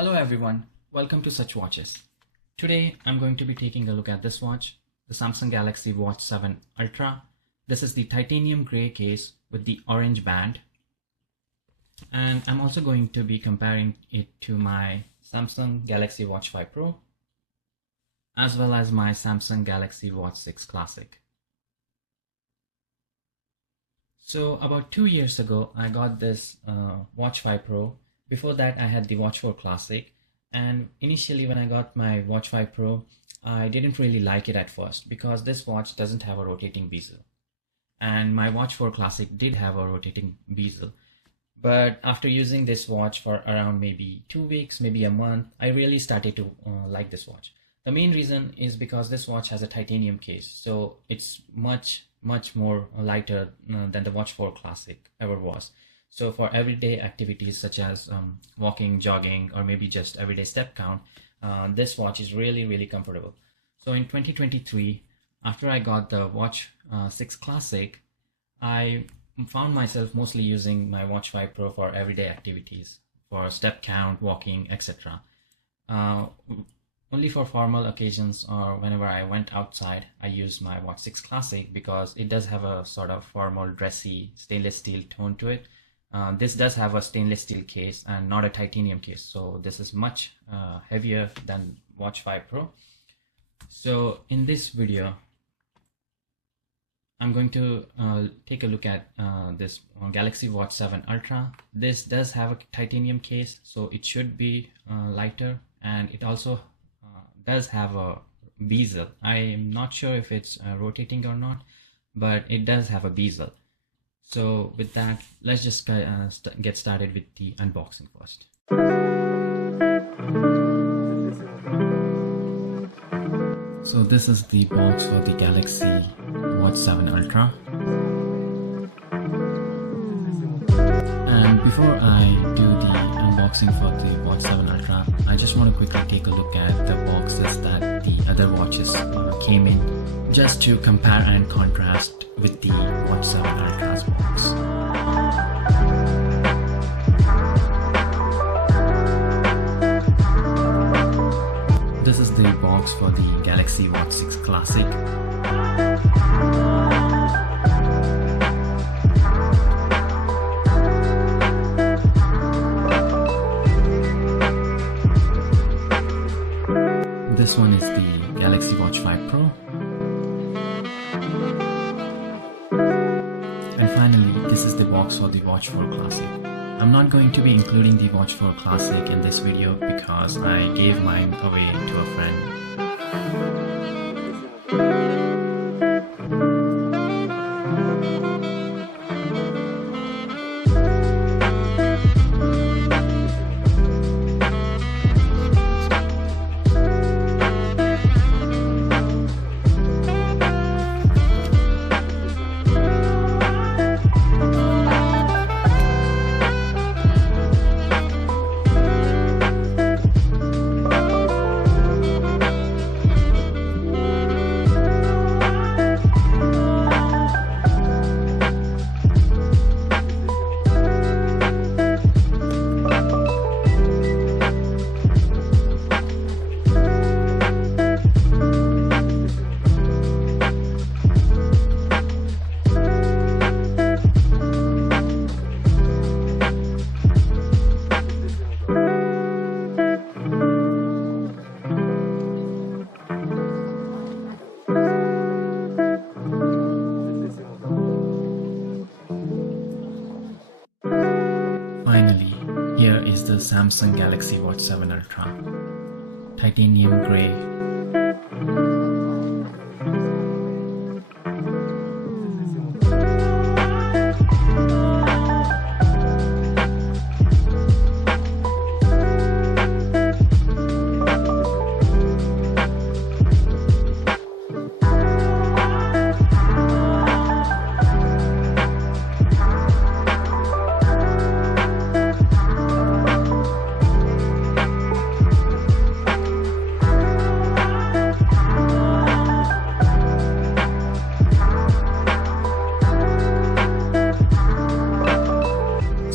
Hello everyone, welcome to Such Watches. Today I'm going to be taking a look at this watch, the Samsung Galaxy Watch7 Ultra. This is the titanium grey case with the orange band. And I'm also going to be comparing it to my Samsung Galaxy Watch5 Pro as well as my Samsung Galaxy Watch6 Classic. So about 2 years ago I got this Watch5 Pro. Before that I had the Watch4 Classic, and initially when I got my Watch5 Pro I didn't really like it at first because this watch doesn't have a rotating bezel, and my Watch4 Classic did have a rotating bezel. But after using this watch for around maybe 2 weeks, maybe a month, I really started to like this watch. The main reason is because this watch has a titanium case, so it's much more lighter than the Watch4 Classic ever was. So for everyday activities such as walking, jogging, or maybe just everyday step count, this watch is really comfortable. So in 2023, after I got the Watch6 Classic, I found myself mostly using my Watch5 Pro for everyday activities, for step count, walking, etc. Only for formal occasions or whenever I went outside, I used my Watch6 Classic because it does have a sort of formal, dressy, stainless steel tone to it. This does have a stainless steel case and not a titanium case, so this is much heavier than Watch5 Pro. So in this video I'm going to take a look at this Galaxy Watch7 Ultra. This does have a titanium case, so it should be lighter, and it also does have a bezel. I'm not sure if it's rotating or not, but it does have a bezel. So with that, let's just get started with the unboxing first. So this is the box for the Galaxy Watch7 Ultra. And before I do the unboxing for the Watch7 Ultra, I just want to quickly take a look at the boxes that the other watches came in, just to compare and contrast with the Watch7 Ultra's box. This is the box for the Galaxy Watch6 Classic. This one is the Galaxy Watch5 Pro. And finally, this is the box for the Watch4 Classic. I'm not going to be including the Watch4 Classic in this video because I gave mine away to a friend. Finally, here is the Samsung Galaxy Watch7 Ultra, titanium grey.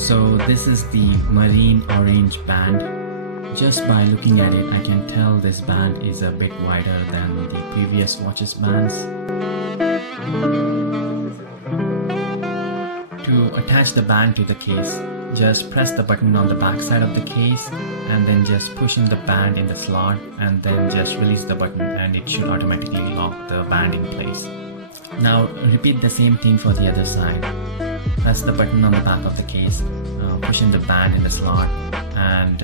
So this is the marine orange band Just by looking at it, I can tell this band is a bit wider than the previous watches bands. To attach the band to the case, just press the button on the back side of the case and then just push in the band in the slot and then just release the button and it should automatically lock the band in place. Now repeat the same thing for the other side. Press the button on the back of the case, push in the band in the slot and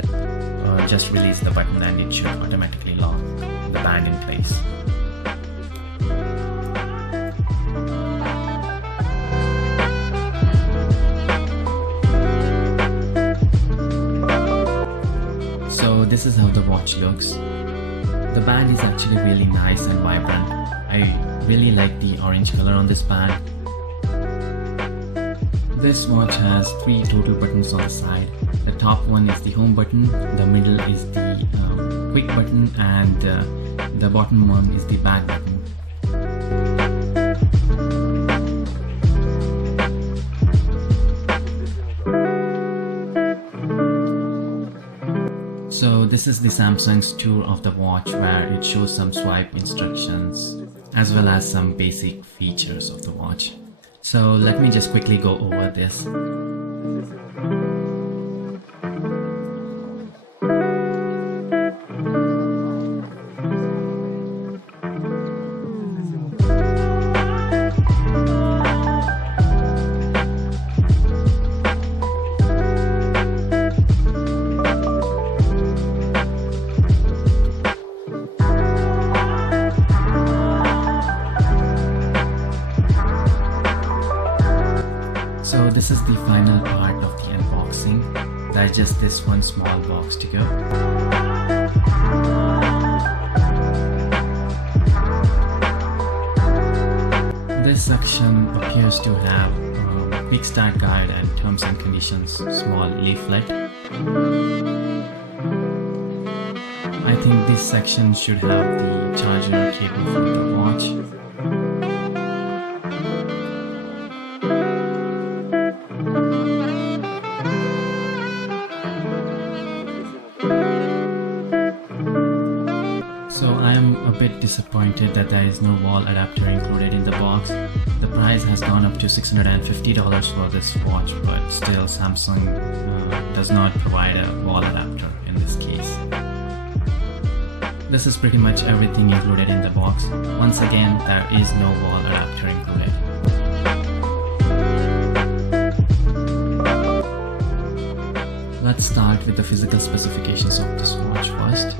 just release the button and it should automatically lock the band in place. So this is how the watch looks. The band is actually really nice and vibrant. I really like the orange color on this band. This watch has 3 total buttons on the side. The top one is the home button, the middle is the quick button, and the bottom one is the back button. So this is the Samsung's tour of the watch, where it shows some swipe instructions as well as some basic features of the watch. So let me just quickly go over this. So this is the final part of the unboxing. There's just this one small box to go. This section appears to have a quick start guide and terms and conditions small leaflet. I think this section should have the charger cable for the watch. So I am a bit disappointed that there is no wall adapter included in the box. The price has gone up to $650 for this watch, but still Samsung does not provide a wall adapter in this case. This is pretty much everything included in the box. Once again, there is no wall adapter included. Let's start with the physical specifications of this watch first.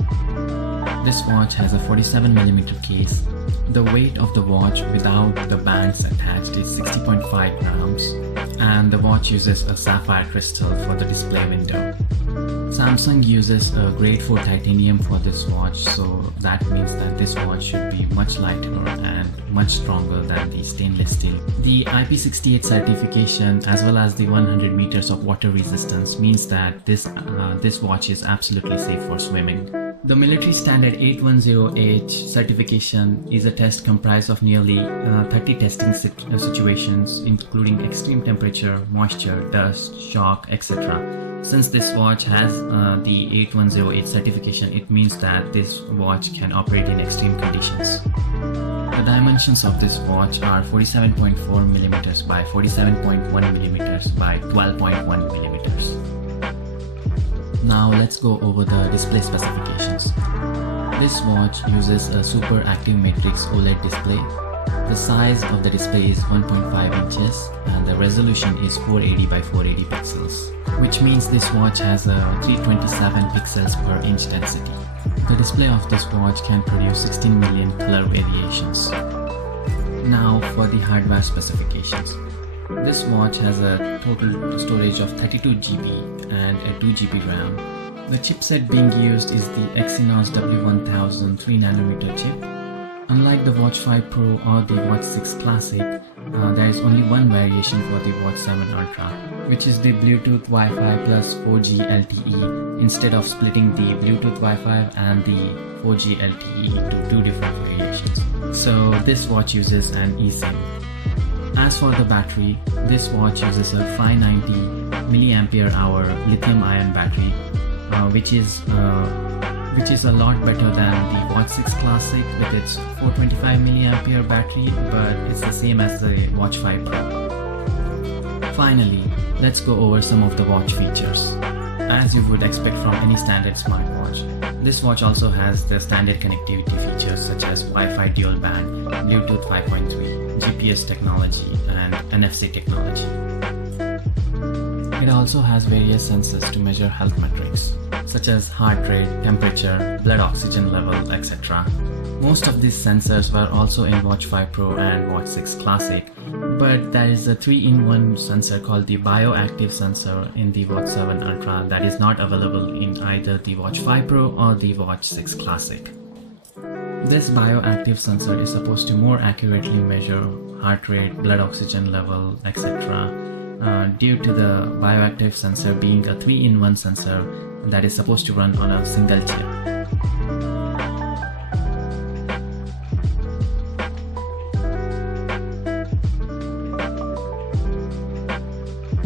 This watch has a 47mm case. The weight of the watch without the bands attached is 60.5 grams, and the watch uses a sapphire crystal for the display window. Samsung uses a grade 4 titanium for this watch, so that means that this watch should be much lighter and much stronger than the stainless steel. The IP68 certification as well as the 100 meters of water resistance means that this watch is absolutely safe for swimming. The military standard 810H certification is a test comprised of nearly 30 testing situations, including extreme temperature, moisture, dust, shock, etc. Since this watch has the 810H certification, it means that this watch can operate in extreme conditions. The dimensions of this watch are 47.4mm by 47.1mm by 12.1mm. Now let's go over the display specifications. This watch uses a super active matrix OLED display. The size of the display is 1.5 inches and the resolution is 480 by 480 pixels, which means this watch has a 327 pixels per inch density. The display of this watch can produce 16 million color variations. Now for the hardware specifications. This watch has a total storage of 32GB and a 2GB RAM. The chipset being used is the Exynos W1000 3nm chip. Unlike the Watch5 Pro or the Watch6 Classic, there is only one variation for the Watch7 Ultra, which is the Bluetooth Wi-Fi plus 4G LTE, instead of splitting the Bluetooth Wi-Fi and the 4G LTE into two different variations. So this watch uses an eSIM. As for the battery, this watch uses a 590 mAh lithium-ion battery. which is a lot better than the Watch6 Classic with its 425 mAh battery, but it's the same as the Watch5 Pro. Finally, let's go over some of the watch features. As you would expect from any standard smartwatch, this watch also has the standard connectivity features such as Wi-Fi dual band, Bluetooth 5.3, GPS technology, and NFC technology. It also has various sensors to measure health metrics such as heart rate, temperature, blood oxygen level, etc. Most of these sensors were also in Watch5 Pro and Watch6 Classic, but there is a 3-in-1 sensor called the bioactive sensor in the Watch7 Ultra that is not available in either the Watch5 Pro or the Watch6 Classic. This bioactive sensor is supposed to more accurately measure heart rate, blood oxygen level, etc. Due to the bioactive sensor being a 3-in-1 sensor that is supposed to run on a single chip.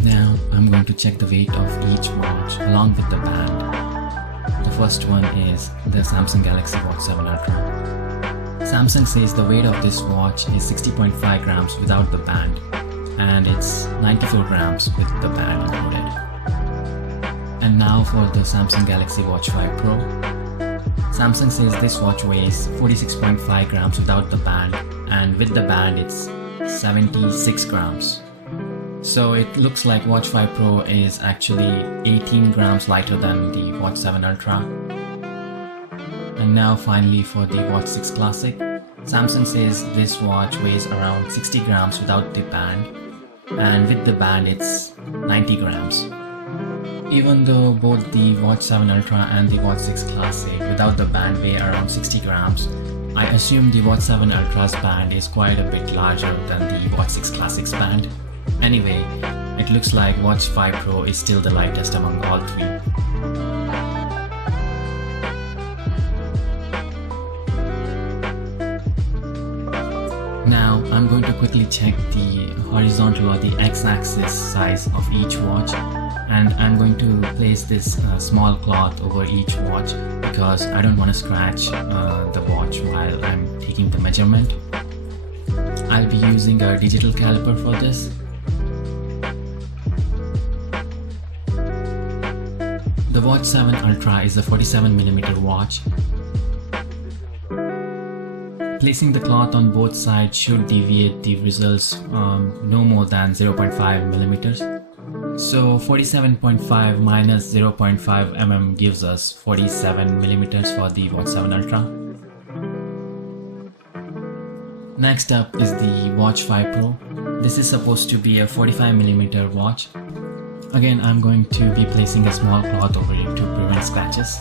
Now I'm going to check the weight of each watch along with the band. The first one is the Samsung Galaxy Watch7 Ultra. Samsung says the weight of this watch is 60.5 grams without the band, and it's 94 grams with the band included. And now for the Samsung Galaxy Watch5 Pro. Samsung says this watch weighs 46.5 grams without the band, and with the band it's 76 grams. So it looks like Watch5 Pro is actually 18 grams lighter than the Watch7 Ultra. And now finally for the Watch6 Classic. Samsung says this watch weighs around 60 grams without the band, and with the band it's 90 grams. Even though both the Watch7 Ultra and the Watch6 Classic without the band weigh around 60 grams, I assume the Watch7 Ultra's band is quite a bit larger than the Watch6 Classic's band. Anyway, it looks like Watch5 Pro is still the lightest among all three. Now I'm going to quickly check the horizontal or the x-axis size of each watch, and I'm going to place this small cloth over each watch because I don't want to scratch the watch while I'm taking the measurement. I'll be using a digital caliper for this. The Watch7 Ultra is a 47mm watch. Placing the cloth on both sides should deviate the results no more than 0.5mm. So 47.5 minus 0.5 mm gives us 47mm for the Watch7 Ultra. Next up is the Watch5 Pro. This is supposed to be a 45mm watch. Again, I'm going to be placing a small cloth over it to prevent scratches.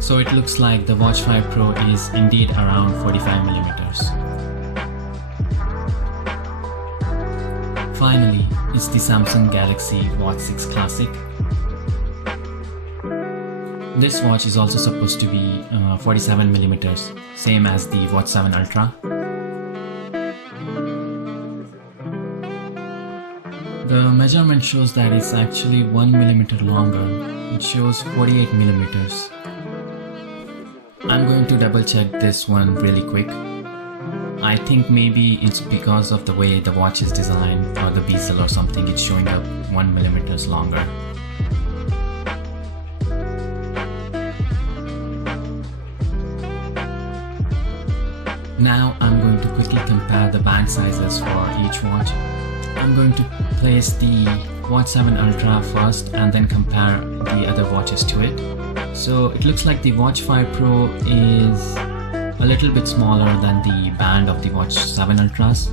So it looks like the Watch5 Pro is indeed around 45mm. Finally, is the Samsung Galaxy Watch6 Classic. This watch is also supposed to be 47mm, same as the Watch7 Ultra. The measurement shows that it's actually 1mm longer. It shows 48mm. I'm going to double check this one really quick. I think maybe it's because of the way the watch is designed, or the bezel or something, it's showing up 1mm longer. Now I'm going to quickly compare the band sizes for each watch. I'm going to place the Watch7 Ultra first and then compare the other watches to it. So it looks like the Watch5 Pro is a little bit smaller than the band of the Watch7 Ultras.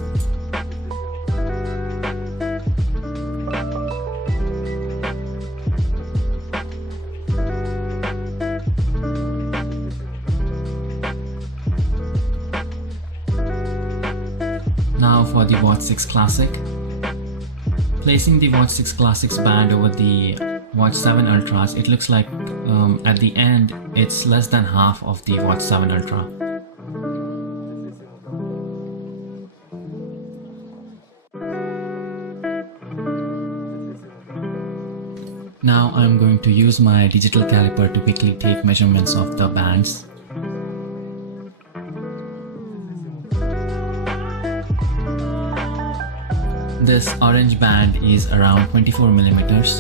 Now for the Watch6 Classic. Placing the Watch 6 Classic's band over the Watch 7 Ultras, it looks like at the end it's less than half of the Watch 7 Ultra. Now I'm going to use my digital caliper to quickly take measurements of the bands. This orange band is around 24 millimeters.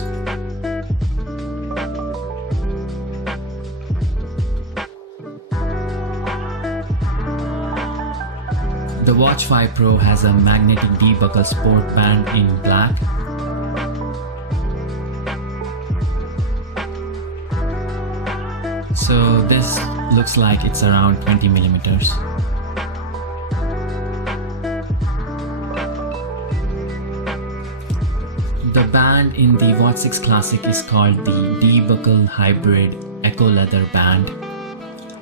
The Watch 5 Pro has a magnetic D-buckle sport band in black. So this looks like it's around 20 millimeters. The band in the Watch 6 Classic is called the D-buckle hybrid echo leather band.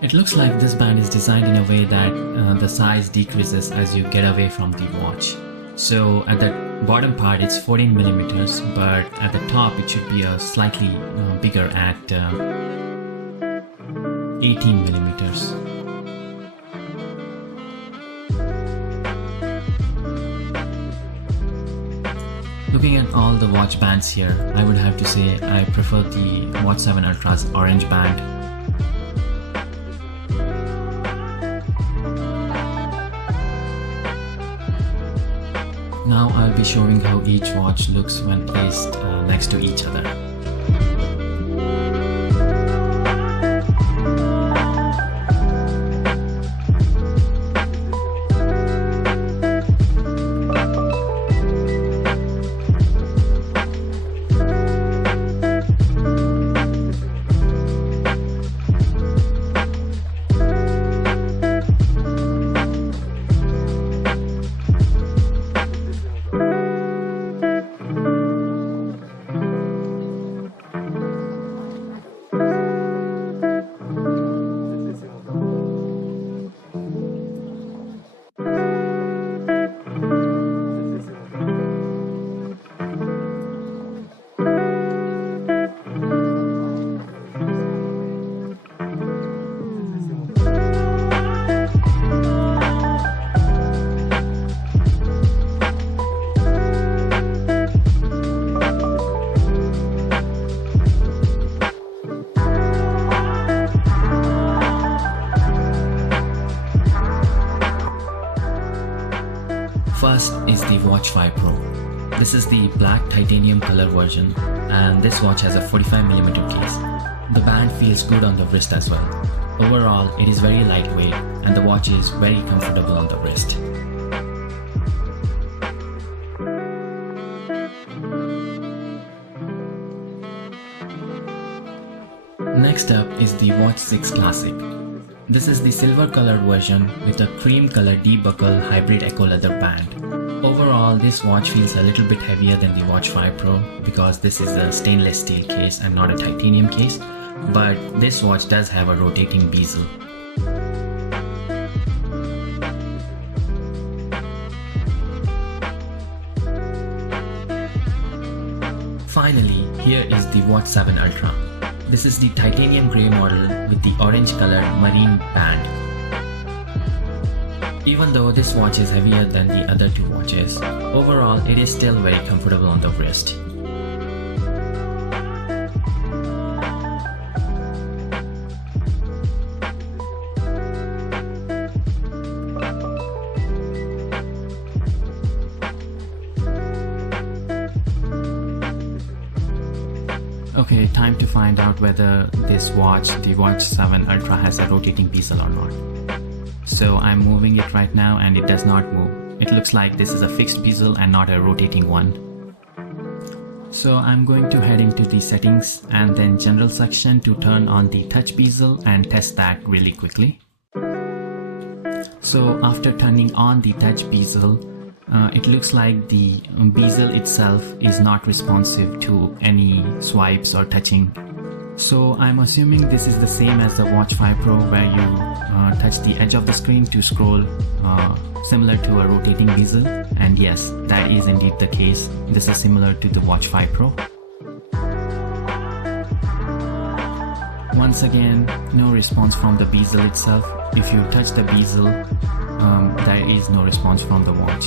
It looks like this band is designed in a way that the size decreases as you get away from the watch. So at the bottom part it's 14 millimeters, but at the top it should be a slightly bigger at 18 millimeters. Looking at all the watch bands here, I would have to say I prefer the Watch 7 Ultra's orange band. Now I'll be showing how each watch looks when placed next to each other. First is the Watch 5 Pro. This is the black titanium color version, and this watch has a 45mm case. The band feels good on the wrist as well. Overall, it is very lightweight and the watch is very comfortable on the wrist. Next up is the Watch 6 Classic. This is the silver colored version with a cream colored D-buckle hybrid echo leather band. Overall, this watch feels a little bit heavier than the Watch 5 Pro because this is a stainless steel case and not a titanium case, but this watch does have a rotating bezel. Finally, here is the Watch 7 Ultra. This is the titanium grey model with the orange colored marine band. Even though this watch is heavier than the other two watches, overall it is still very comfortable on the wrist. Okay, time to find out whether this watch, the Watch 7 Ultra, has a rotating bezel or not. So I'm moving it right now and it does not move. It looks like this is a fixed bezel and not a rotating one. So I'm going to head into the settings and then general section to turn on the touch bezel and test that really quickly. So after turning on the touch bezel, it looks like the bezel itself is not responsive to any swipes or touching. So I'm assuming this is the same as the Watch 5 Pro, where you touch the edge of the screen to scroll, similar to a rotating bezel. And yes, that is indeed the case. This is similar to the Watch 5 Pro. Once again, no response from the bezel itself. If you touch the bezel, there is no response from the watch.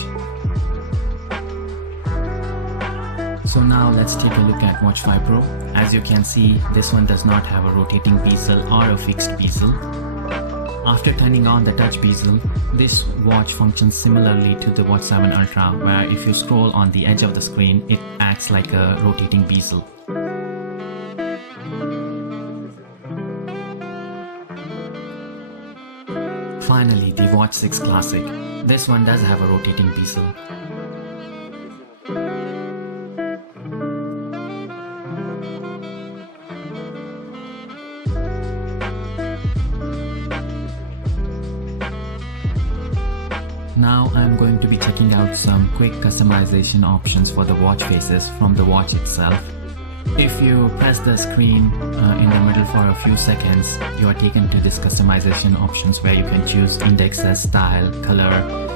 So now let's take a look at Watch 5 Pro. As you can see, this one does not have a rotating bezel or a fixed bezel. After turning on the touch bezel, this watch functions similarly to the Watch 7 Ultra, where if you scroll on the edge of the screen, it acts like a rotating bezel. Finally, the Watch 6 Classic. This one does have a rotating bezel. Now I'm going to be checking out some quick customization options for the watch faces from the watch itself. If you press the screen in the middle for a few seconds, you are taken to this customization options where you can choose indexes, style, color.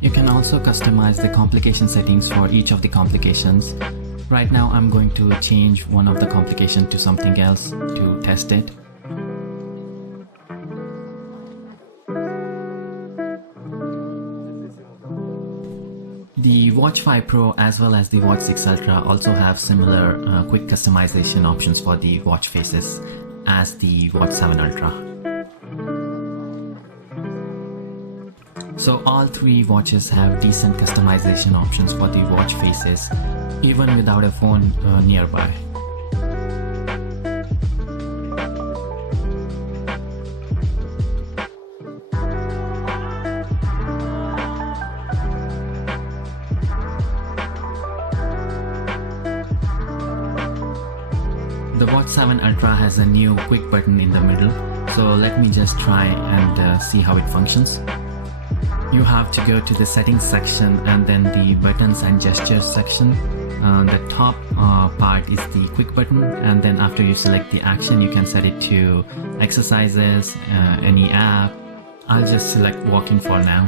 You can also customize the complication settings for each of the complications. Right now I'm going to change one of the complications to something else to test it. The Watch 5 Pro as well as the Watch 6 Ultra also have similar quick customization options for the watch faces as the Watch 7 Ultra. So all three watches have decent customization options for the watch faces, even without a phone nearby. The Watch 7 Ultra has a new quick button in the middle, so let me just try and see how it functions. You have to go to the settings section and then the buttons and gestures section. The top part is the quick button, and then after you select the action, you can set it to exercises, any app. I'll just select walking for now.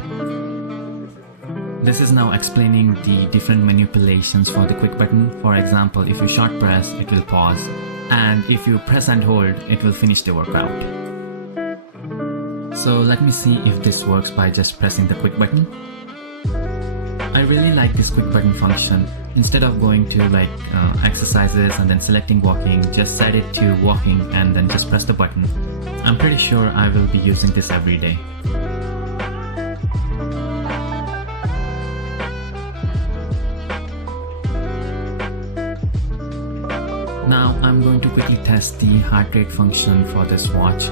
This is now explaining the different manipulations for the quick button. For example, if you short press, it will pause, and if you press and hold, it will finish the workout. So let me see if this works by just pressing the quick button. I really like this quick button function. Instead of going to exercises and then selecting walking, just set it to walking and then just press the button. I'm pretty sure I will be using this every day. Now I'm going to quickly test the heart rate function for this watch.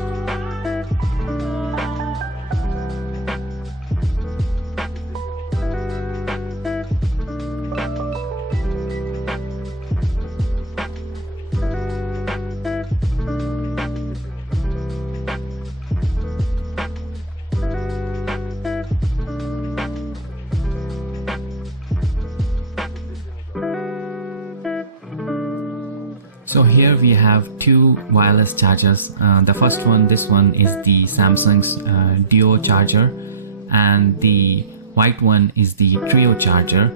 So here we have two wireless chargers. The first one, this one is the Samsung's Duo charger, and the white one is the Trio charger.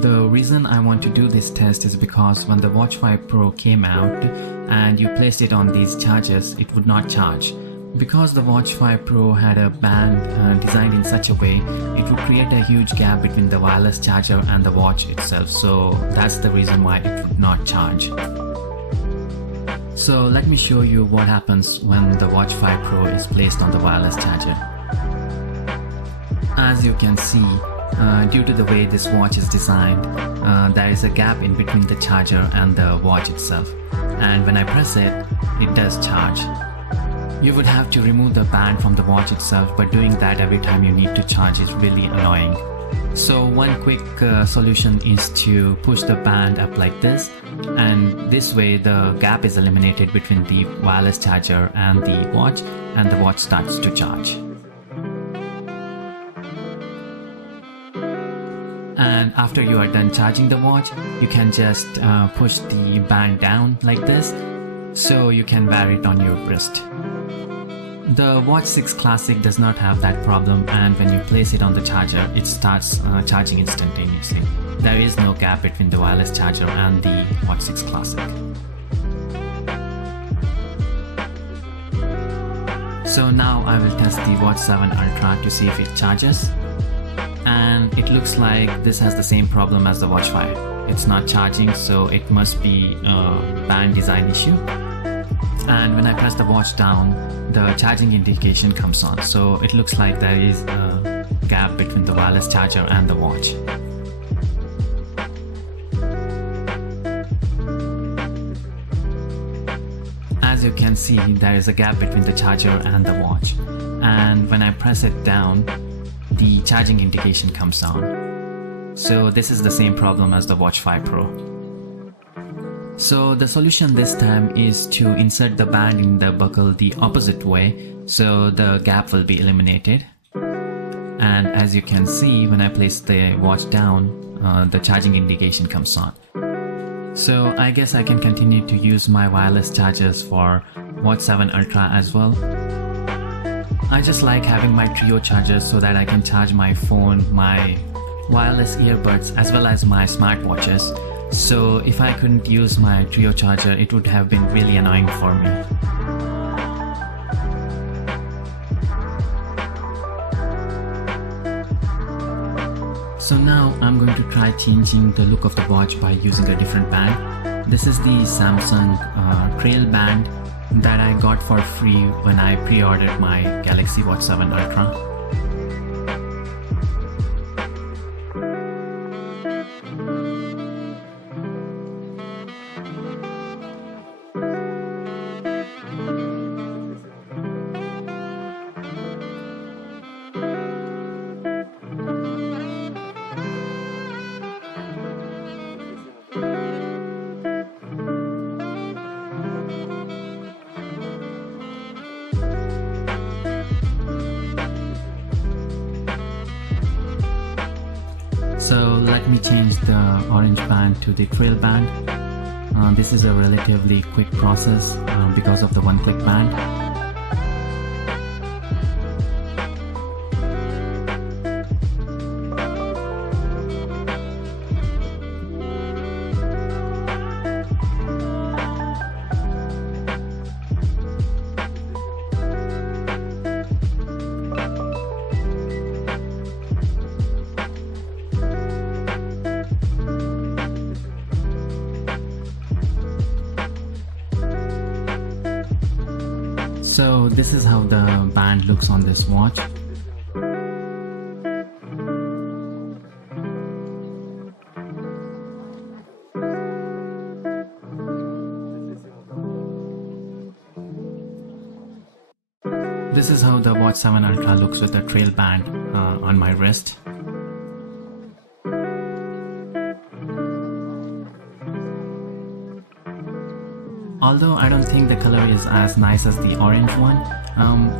The reason I want to do this test is because when the Watch 5 Pro came out and you placed it on these chargers, it would not charge. Because the Watch 5 Pro had a band designed in such a way, it would create a huge gap between the wireless charger and the watch itself. So that's the reason why it would not charge. So let me show you what happens when the Watch 5 Pro is placed on the wireless charger. As you can see, due to the way this watch is designed, there is a gap in between the charger and the watch itself. And when I press it, it does charge. You would have to remove the band from the watch itself, but doing that every time you need to charge is really annoying. So one quick solution is to push the band up like this, and this way the gap is eliminated between the wireless charger and the watch, and the watch starts to charge. And after you are done charging the watch, you can just push the band down like this, so you can wear it on your wrist. The Watch6 Classic does not have that problem, and when you place it on the charger, it starts charging instantaneously. There is no gap between the wireless charger and the Watch6 Classic. So now I will test the Watch7 Ultra to see if it charges. And it looks like this has the same problem as the Watch 5. It's not charging, so it must be a band design issue. And when I press the watch down, the charging indication comes on, so it looks like there is a gap between the wireless charger and the watch. As you can see, there is a gap between the charger and the watch, and when I press it down, the charging indication comes on. So this is the same problem as the Watch 5 Pro. So the solution this time is to insert the band in the buckle the opposite way, so the gap will be eliminated. And as you can see, when I place the watch down, the charging indication comes on. So I guess I can continue to use my wireless chargers for Watch7 Ultra as well. I just like having my trio chargers so that I can charge my phone, my wireless earbuds, as well as my smartwatches. So if I couldn't use my trio charger, it would have been really annoying for me. So now I'm going to try changing the look of the watch by using a different band. This is the Samsung Trail band that I got for free when I pre-ordered my Galaxy Watch7 Ultra. So let me change the orange band to the trail band. This is a relatively quick process because of the one-click band. So this is how the band looks on this watch. This is how the Watch7 Ultra looks with the trail band on my wrist. Although I don't think the color is as nice as the orange one,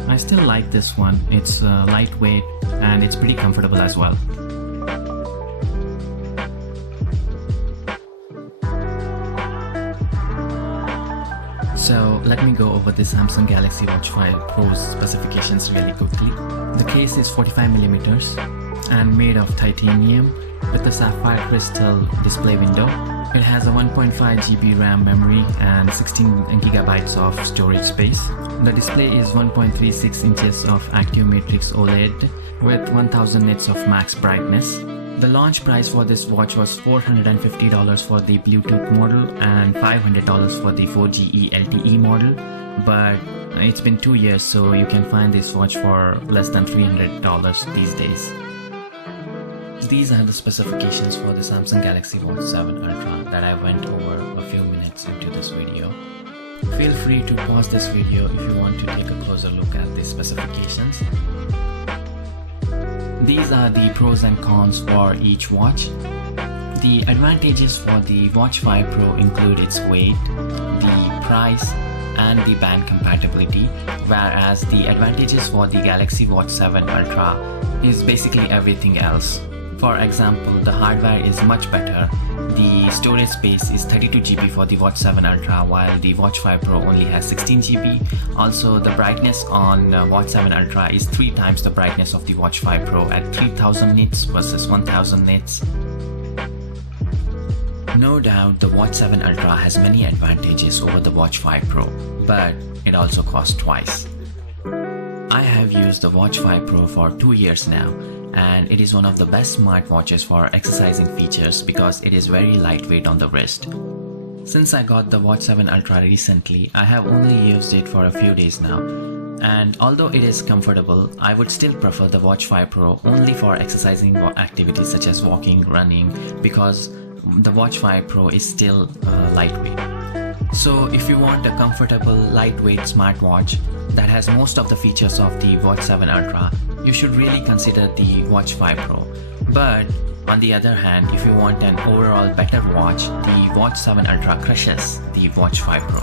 I still like this one. It's lightweight and it's pretty comfortable as well. So let me go over the Samsung Galaxy Watch 5 Pro's specifications really quickly. The case is 45mm and made of titanium with a sapphire crystal display window. It has a 1.5 GB RAM memory and 16 GB of storage space. The display is 1.36 inches of Active Matrix OLED with 1000 nits of max brightness. The launch price for this watch was $450 for the Bluetooth model and $500 for the 4GE LTE model, but it's been 2 years, so you can find this watch for less than $300 these days. These are the specifications for the Samsung Galaxy Watch7 Ultra that I went over a few minutes into this video. Feel free to pause this video if you want to take a closer look at the specifications. These are the pros and cons for each watch. The advantages for the Watch 5 Pro include its weight, the price, and the band compatibility, whereas the advantages for the Galaxy Watch 7 Ultra is basically everything else. For example, the hardware is much better. The storage space is 32 GB for the Watch 7 Ultra, while the Watch 5 Pro only has 16 GB. Also, the brightness on Watch 7 Ultra is 3 times the brightness of the Watch 5 Pro at 3000 nits versus 1000 nits. No doubt the Watch 7 Ultra has many advantages over the Watch 5 Pro, but it also costs twice. I have used the Watch 5 Pro for 2 years now, and it is one of the best smartwatches for exercising features because it is very lightweight on the wrist. Since I got the Watch 7 Ultra recently, I have only used it for a few days now, and although it is comfortable, I would still prefer the Watch 5 Pro only for exercising activities such as walking, running, because the Watch 5 Pro is still lightweight. So if you want a comfortable, lightweight smartwatch that has most of the features of the Watch 7 Ultra, you should really consider the Watch 5 Pro. But on the other hand, if you want an overall better watch, the Watch 7 Ultra crushes the Watch 5 Pro.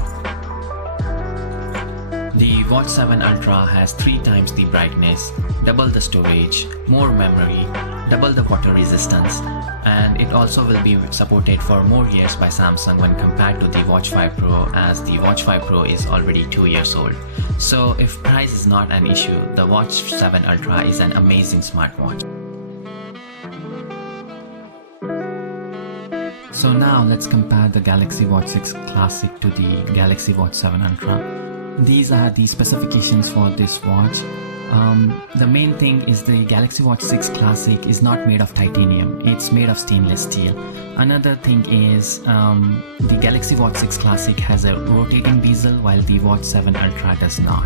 The Watch 7 Ultra has 3 times the brightness, double the storage, more memory, double the water resistance, and it also will be supported for more years by Samsung when compared to the Watch 5 Pro, as the Watch 5 Pro is already 2 years old. So if price is not an issue, the Watch 7 Ultra is an amazing smartwatch. So now let's compare the Galaxy Watch 6 Classic to the Galaxy Watch 7 Ultra. These are the specifications for this watch. The main thing is the Galaxy Watch 6 Classic is not made of titanium, it's made of stainless steel. Another thing is the Galaxy Watch 6 Classic has a rotating bezel while the Watch 7 Ultra does not.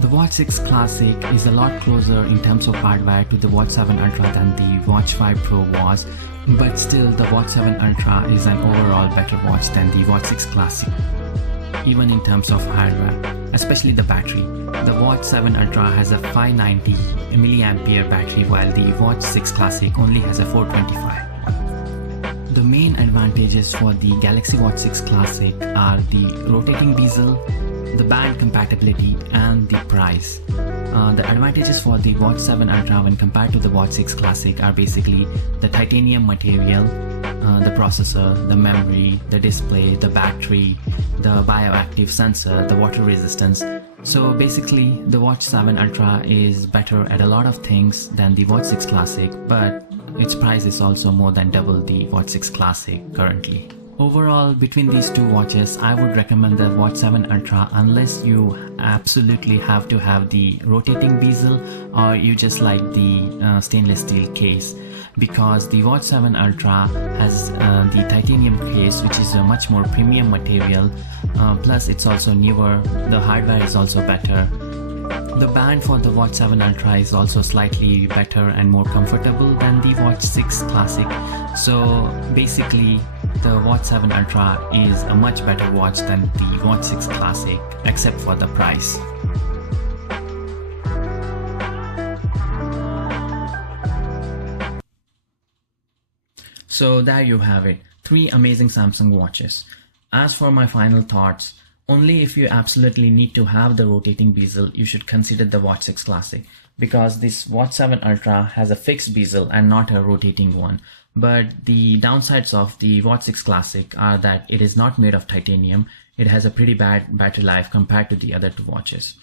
The Watch 6 Classic is a lot closer in terms of hardware to the Watch 7 Ultra than the Watch 5 Pro was, but still the Watch 7 Ultra is an overall better watch than the Watch 6 Classic, even in terms of hardware, especially the battery. The Watch 7 Ultra has a 590 mAh battery while the Watch 6 Classic only has a 425. The main advantages for the Galaxy Watch 6 Classic are the rotating bezel, the band compatibility, and the price. The advantages for the Watch 7 Ultra when compared to the Watch 6 Classic are basically the titanium material, the processor, the memory, the display, the battery, the bioactive sensor, the water resistance. So basically the Watch 7 Ultra is better at a lot of things than the Watch 6 Classic, but its price is also more than double the Watch 6 Classic currently. Overall, between these two watches, I would recommend the Watch 7 Ultra unless you absolutely have to have the rotating bezel or you just like the stainless steel case, because the Watch 7 Ultra has the titanium case, which is a much more premium material, plus it's also newer, the hardware is also better. The band for the Watch 7 Ultra is also slightly better and more comfortable than the Watch 6 Classic. So basically the Watch 7 Ultra is a much better watch than the Watch 6 Classic, except for the price. So there you have it, 3 amazing Samsung watches. As for my final thoughts, only if you absolutely need to have the rotating bezel, you should consider the Watch 6 Classic, because this Watch 7 Ultra has a fixed bezel and not a rotating one. But the downsides of the Watch 6 Classic are that it is not made of titanium, it has a pretty bad battery life compared to the other 2 watches.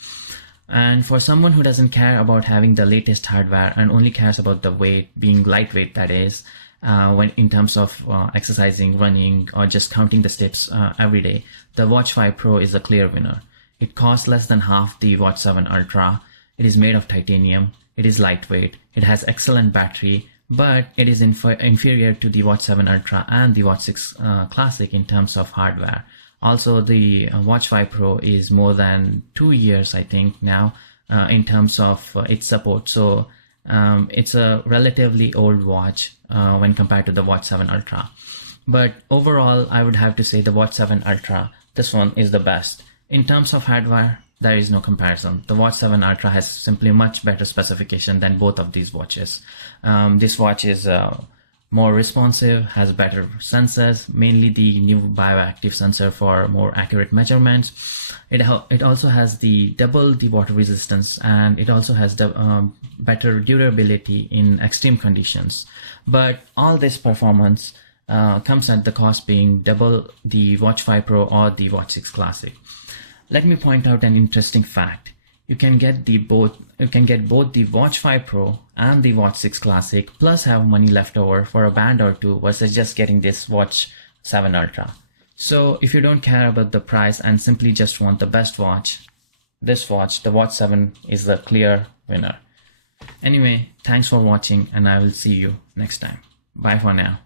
And for someone who doesn't care about having the latest hardware and only cares about the weight, being lightweight that is, when in terms of exercising, running, or just counting the steps every day, the Watch 5 Pro is a clear winner. It costs less than half the Watch 7 Ultra, it is made of titanium, it is lightweight, it has excellent battery, but it is inferior to the Watch 7 Ultra and the Watch 6 Classic in terms of hardware. Also, the Watch 5 Pro is more than 2 years, I think, now in terms of its support. So it's a relatively old watch when compared to the Watch 7 Ultra. But overall, I would have to say the Watch 7 Ultra, this one is the best. In terms of hardware, there is no comparison. The Watch 7 Ultra has simply much better specification than both of these watches. This watch is more responsive, has better sensors, mainly the new bioactive sensor for more accurate measurements. It also has double the water resistance, and it also has better durability in extreme conditions. But all this performance comes at the cost being double the Watch 5 Pro or the Watch 6 Classic. Let me point out an interesting fact. You can get both the Watch 5 Pro and the Watch 6 Classic, plus have money left over for a band or two versus just getting this Watch 7 Ultra. So if you don't care about the price and simply just want the best watch, this watch, the Watch 7, is the clear winner. Anyway, thanks for watching, and I will see you next time. Bye for now.